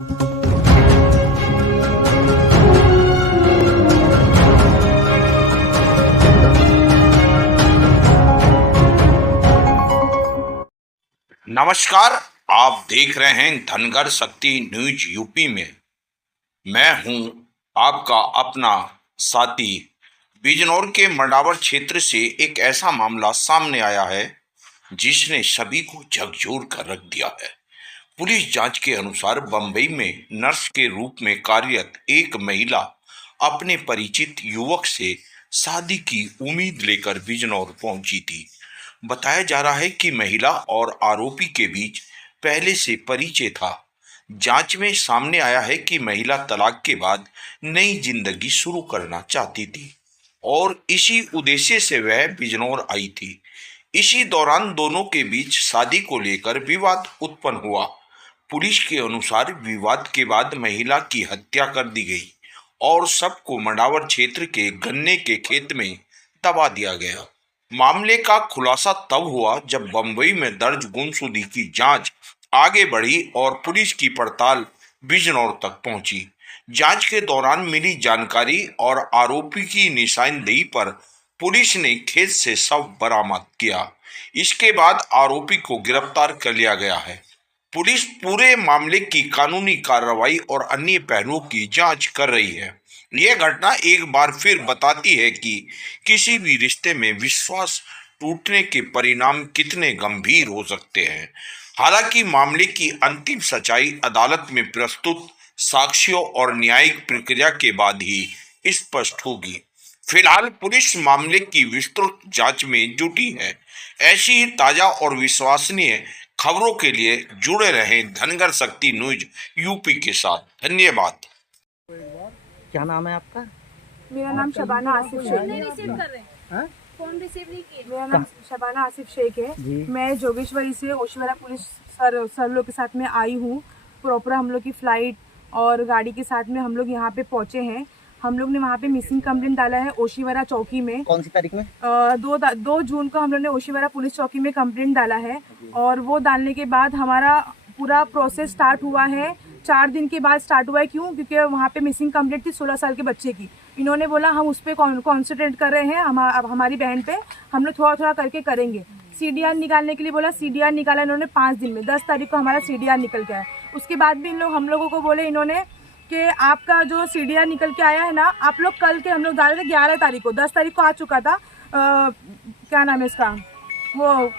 नमस्कार। आप देख रहे हैं धनगर शक्ति न्यूज यूपी में। मैं हूं आपका अपना साथी। बिजनौर के मडावर क्षेत्र से एक ऐसा मामला सामने आया है जिसने सभी को झकझोर कर रख दिया है। पुलिस जांच के अनुसार बंबई में नर्स के रूप में कार्यरत एक महिला अपने परिचित युवक से शादी की उम्मीद लेकर बिजनौर पहुंची थी। बताया जा रहा है कि महिला और आरोपी के बीच पहले से परिचय था। जांच में सामने आया है कि महिला तलाक के बाद नई जिंदगी शुरू करना चाहती थी और इसी उद्देश्य से वह बिजनौर आई थी। इसी दौरान दोनों के बीच शादी को लेकर विवाद उत्पन्न हुआ। पुलिस के अनुसार विवाद के बाद महिला की हत्या कर दी गई और सबको मडावर क्षेत्र के गन्ने के खेत में दबा दिया गया। मामले का खुलासा तब हुआ जब बंबई में दर्ज गुमशुदगी की जांच आगे बढ़ी और पुलिस की पड़ताल बिजनौर तक पहुंची। जांच के दौरान मिली जानकारी और आरोपी की निशानदेही पर पुलिस ने खेत से शव बरामद किया। इसके बाद आरोपी को गिरफ्तार कर लिया गया है। पुलिस पूरे मामले की कानूनी कार्रवाई और अन्य पहलुओं की जांच कर रही है। यह घटना एक बार फिर बताती है कि किसी भी रिश्ते में विश्वास टूटने के परिणाम कितने गंभीर हो सकते हैं। हालांकि मामले की अंतिम सच्चाई अदालत में प्रस्तुत साक्ष्यों और न्यायिक प्रक्रिया के बाद ही स्पष्ट होगी। फिलहाल पुलिस मामले की विस्तृत जांच में जुटी है। ऐसी ही ताजा और विश्वसनीय खबरों के लिए जुड़े रहें धनगर शक्ति न्यूज यूपी के साथ। धन्यवाद। क्या नाम है आपका? मेरा नाम शबाना आसिफ शेख है। फोन रिसीव नहीं किए। मेरा नाम शबाना आसिफ शेख है। मैं जोगेश्वरी से ओशिवरा पुलिस सर लोग के साथ में आई हूँ। प्रॉपर हम लोग की फ्लाइट और गाड़ी के साथ में हम लोग यहाँ पे पहुँचे हैं। हम लोग ने वहाँ पे मिसिंग कंप्लेंट डाला है ओशिवरा चौकी में। कौन सी तारीख में? 2 जून को हम लोग ने ओशिवरा पुलिस चौकी में कंप्लेंट डाला है और वो डालने के बाद हमारा पूरा प्रोसेस स्टार्ट हुआ है। 4 दिन के बाद स्टार्ट हुआ है। क्यों? क्योंकि वहाँ पे मिसिंग कंप्लेंट थी 16 साल के बच्चे की। इन्होंने बोला हम उस पर कॉन्सेंट्रेट कर रहे हैं, अब हमारी बहन पे हम लोग थोड़ा थोड़ा करके करेंगे। CDR निकालने के लिए बोला, CDR निकाला इन्होंने 5 दिन में। 10 तारीख को हमारा CDR निकल गया है। उसके बाद भी हम लोगों को बोले इन्होंने कि आपका जो CDR निकल के आया है ना, आप लोग कल के हम लोग डाले थे 11 तारीख को, 10 तारीख को आ चुका था। क्या नाम है इसका, वो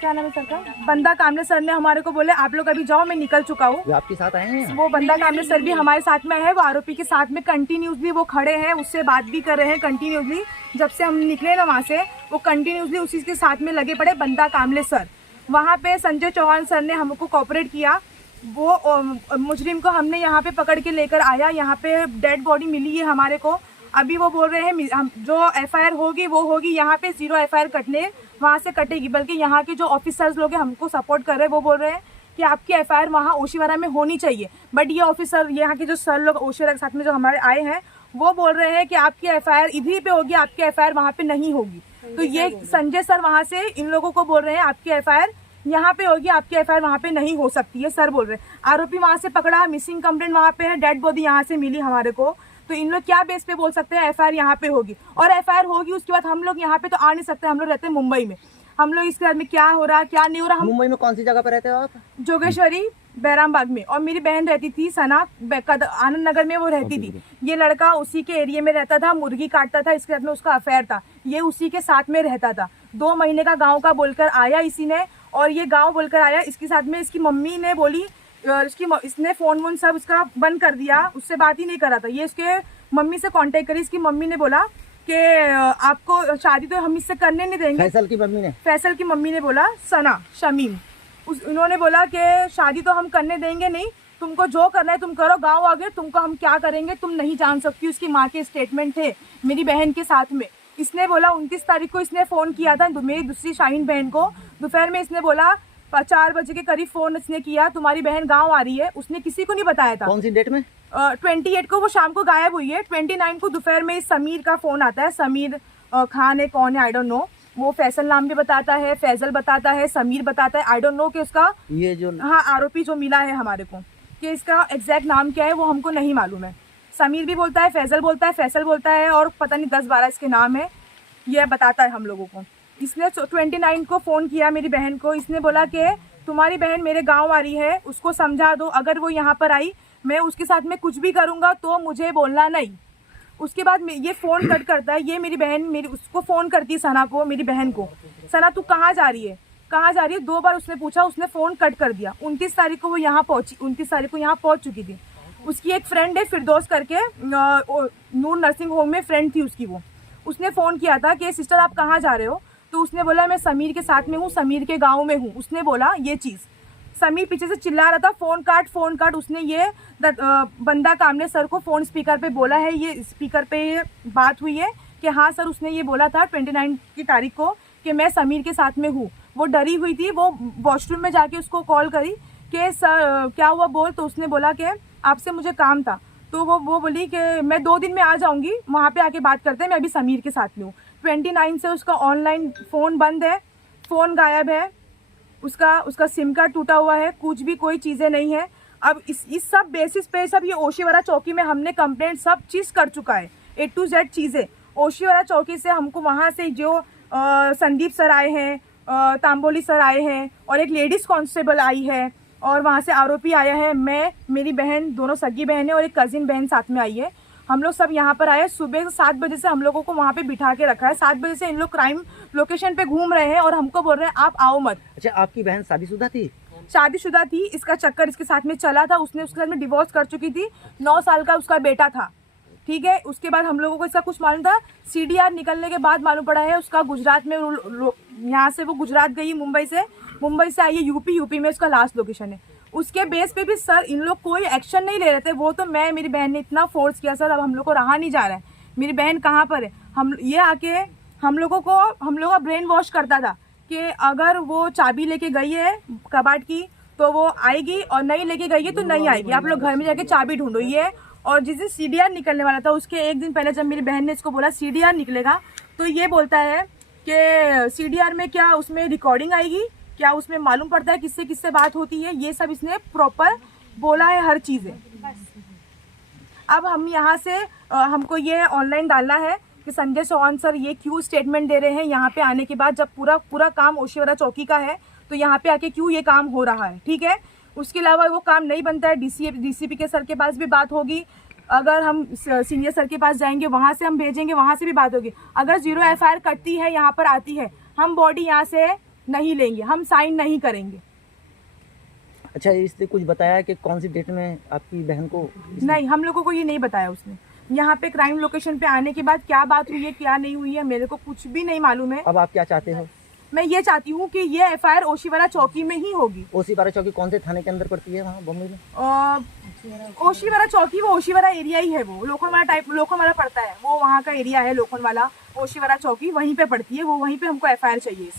क्या नाम है सर का, बंदा कामले सर ने हमारे को बोले आप लोग अभी जाओ, मैं निकल चुका हूँ। वो आपके साथ आए हैं? वो बंदा कामले सर भी हमारे साथ में है। वो आरोपी के साथ में कंटिन्यूसली वो खड़े हैं, उससे बात भी कर रहे हैं कंटिन्यूसली। जब से हम निकले ना वहाँ से, वो कंटिन्यूसली उसी के साथ में लगे पड़े बंदा कामले सर। वहाँ पे संजय चौहान सर ने हमको कोऑपरेट किया। वो मुजरिम को हमने यहाँ पे पकड़ के लेकर आया। यहाँ पे डेड बॉडी मिली है हमारे को। अभी वो बोल रहे हैं जो FIR होगी वो होगी, यहाँ पे 0 FIR कटने वहाँ से कटेगी। बल्कि यहाँ के जो ऑफिसर्स लोग हैं हमको सपोर्ट कर रहे हैं, वो बोल रहे हैं कि आपकी FIR वहाँ ओशिवरा में होनी चाहिए। बट ये ऑफिसर, यहाँ के जो सर लोग ओशिवरा के साथ में जो हमारे आए हैं, वो बोल रहे हैं कि आपकी FIR इधर पे होगी, आपकी FIR वहाँ पे नहीं होगी। तो ये संजय सर वहाँ से इन लोगों को बोल रहे हैं आपकी FIR यहाँ पे होगी, आपकी FIR वहाँ पे नहीं हो सकती है। सर बोल रहे हैं आरोपी वहाँ से पकड़ा, मिसिंग कंप्लेंट वहाँ पे है, डेड बॉडी यहाँ से मिली हमारे को। तो इन लोग क्या बेस पे बोल सकते हैं FIR यहाँ पे होगी? और FIR होगी उसके बाद हम लोग यहाँ पे तो आ नहीं सकते। हम लोग रहते हैं मुंबई में। हम लोग इसके बाद में क्या हो रहा क्या नहीं हो रहा। मुंबई में कौन सी जगह पे रहते हो आप? जोगेश्वरी बैराम बाग में। और मेरी बहन रहती थी सना आनंद नगर में, वो रहती थी। ये लड़का उसी के एरिया में रहता था, मुर्गी काटता था, इसके साथ में उसका अफेयर था। ये उसी के साथ में रहता था। 2 महीने का गाँव का बोलकर आया इसी ने, और ये गाँव बोलकर आया। इसके साथ में इसकी मम्मी ने बोली, इसने फोन वोन सब उसका बंद कर दिया, उससे बात ही नहीं कर रहा था। ये इसके मम्मी से कांटेक्ट करी। इसकी मम्मी ने बोला कि आपको शादी तो हम इससे करने नहीं देंगे। फैसल की मम्मी ने बोला, सना शमीम, इन्होंने बोला कि शादी तो हम करने देंगे नहीं, तुमको जो करना है तुम करो, गांव आ गए, तुमको हम क्या करेंगे तुम नहीं जान सकती। उसकी माँ के स्टेटमेंट थे मेरी बहन के साथ में। इसने बोला 29 तारीख को इसने फ़ोन किया था मेरी दूसरी शाहीन बहन को। दोपहर में इसने बोला 4 बजे के करीब फ़ोन इसने किया, तुम्हारी बहन गांव आ रही है। उसने किसी को नहीं बताया था। कौन सी डेट में? 28 को वो शाम को गायब हुई है। 29 को दोपहर में समीर का फ़ोन आता है। समीर खान है, कौन है आई डोंट नो। वो फैसल नाम भी बताता है, फैजल बताता है, समीर बताता है, आई डोंट नो कि उसका ये जो हाँ आरोपी जो मिला है हमारे को कि इसका एग्जैक्ट नाम क्या है वो हमको नहीं मालूम है। समीर भी बोलता है, फैसल बोलता है, फैसल बोलता है और पता नहीं 10-12 इसके नाम है, ये बताता है हम लोगों को। इसने 29 को फ़ोन किया मेरी बहन को, इसने बोला कि तुम्हारी बहन मेरे गांव आ रही है, उसको समझा दो, अगर वो यहाँ पर आई मैं उसके साथ में कुछ भी करूँगा तो मुझे बोलना नहीं। उसके बाद ये फ़ोन कट करता है, ये मेरी बहन उसको फ़ोन करती है सना को, मेरी बहन को, सना तू कहाँ जा रही है, कहाँ जा रही है, 2 बार उसने पूछा, उसने फ़ोन कट कर दिया। 29 तारीख को वो यहाँ पहुँची, 29 तारीख को यहाँ पहुँच चुकी थी। उसकी एक फ्रेंड है फिरदौस करके, नूर नर्सिंग होम में फ्रेंड थी उसकी, वो उसने फ़ोन किया था कि सिस्टर आप कहाँ जा रहे हो, तो उसने बोला मैं समीर के साथ में हूँ, समीर के गांव में हूँ। उसने बोला ये चीज़, समीर पीछे से चिल्ला रहा था फ़ोन काट। उसने ये बंदा कामले सर को फ़ोन स्पीकर पे बोला है, ये स्पीकर पे ये बात हुई है कि हाँ सर, उसने ये बोला था 29 की तारीख को कि मैं समीर के साथ में हूँ। वो डरी हुई थी, वो वॉशरूम में जाके उसको कॉल करी कि सर क्या हुआ बोल, तो उसने बोला कि आपसे मुझे काम था, तो वो बोली कि मैं 2 दिन में आ जाऊंगी, वहाँ पे आके बात करते हैं, मैं अभी समीर के साथ में हूँ। 29 से उसका ऑनलाइन फ़ोन बंद है, फ़ोन गायब है, उसका सिम कार्ड टूटा हुआ है, कुछ भी कोई चीज़ें नहीं है। अब इस सब बेसिस पे सब ये ओशीवाड़ा चौकी में हमने कंप्लेंट सब चीज़ कर चुका है, A to Z चीज़ें। ओशीवाड़ा चौकी से हमको वहाँ से जो संदीप सर आए हैं, तांबोली सर आए हैं और एक लेडीज़ कांस्टेबल आई है और वहाँ से आरोपी आया है, मैं, मेरी बहन, दोनों सगी बहन है और एक कज़िन बहन साथ में आई है। हम लोग सब यहाँ पर आए, सुबह 7 बजे से हम लोगों को वहाँ पे बिठा के रखा है। 7 बजे से इन लोग क्राइम लोकेशन पे घूम रहे हैं और हमको बोल रहे हैं आप आओ मत। अच्छा, आपकी बहन शादीशुदा थी? शादीशुदा थी, इसका चक्कर इसके साथ में चला था, उसने उसके साथ में डिवोर्स कर चुकी थी, 9 साल का उसका बेटा था, ठीक है। उसके बाद हम लोगों को इसका कुछ मालूम था, CDR निकलने के बाद मालूम पड़ा है उसका गुजरात में, यहाँ से वो गुजरात गई, मुंबई से आई है यूपी में उसका लास्ट लोकेशन है। उसके बेस पे भी सर इन लोग कोई एक्शन नहीं ले रहे थे। वो तो मेरी बहन ने इतना फोर्स किया सर, अब हम लोग को रहा नहीं जा रहा है, मेरी बहन कहाँ पर है। ये आके हम लोगों का ब्रेन वॉश करता था कि अगर वो चाबी लेके गई है कबाट की तो वो आएगी और नहीं लेके गई है तो नहीं आएगी, आप लोग घर में जाके चाबी ढूंढो। ये और जिस दिन CDR निकलने वाला था उसके एक दिन पहले जब मेरी बहन ने इसको बोला CDR निकलेगा, तो ये बोलता है कि CDR में क्या उसमें रिकॉर्डिंग आएगी, क्या उसमें मालूम पड़ता है किससे किससे बात होती है, ये सब इसने प्रॉपर बोला है हर चीज़ें। अब हम यहाँ से हमको ये ऑनलाइन डालना है कि संजय चौहान सर ये क्यों स्टेटमेंट दे रहे हैं यहाँ पे आने के बाद, जब पूरा काम ओशीवाड़ा चौकी का है तो यहाँ पे आके क्यों ये काम हो रहा है, ठीक है। उसके अलावा वो काम नहीं बनता है, DCP के सर के पास भी बात होगी, अगर हम सीनियर सर के पास जाएंगे वहाँ से हम भेजेंगे, वहाँ से भी बात होगी। अगर 0 FIR कटती है यहाँ पर आती है, हम बॉडी यहाँ से नहीं लेंगे, हम साइन नहीं करेंगे। अच्छा, इसने कुछ बताया कि कौन सी डेट में आपकी बहन को? नहीं, हम लोगों को ये नहीं बताया उसने। यहाँ पे क्राइम लोकेशन पे आने के बाद क्या बात हुई है क्या नहीं हुई है मेरे को कुछ भी नहीं मालूम है। अब आप क्या चाहते हो? मैं ये चाहती हूँ कि ये FIR ओशीवाड़ा चौकी में ही होगी। ओशीवाड़ा चौकी कौन से थाने के अंदर पड़ती है वहाँ बम्बई में? ओशीवाड़ा चौकी वो ओशीवाड़ा एरिया ही है, वो लोखंडवाला पड़ता है, वो वहाँ का एरिया है लोखंडवाला। ओशीवाड़ा चौकी वहीं पे पड़ती है, वो वहीं पे हमको FIR चाहिए।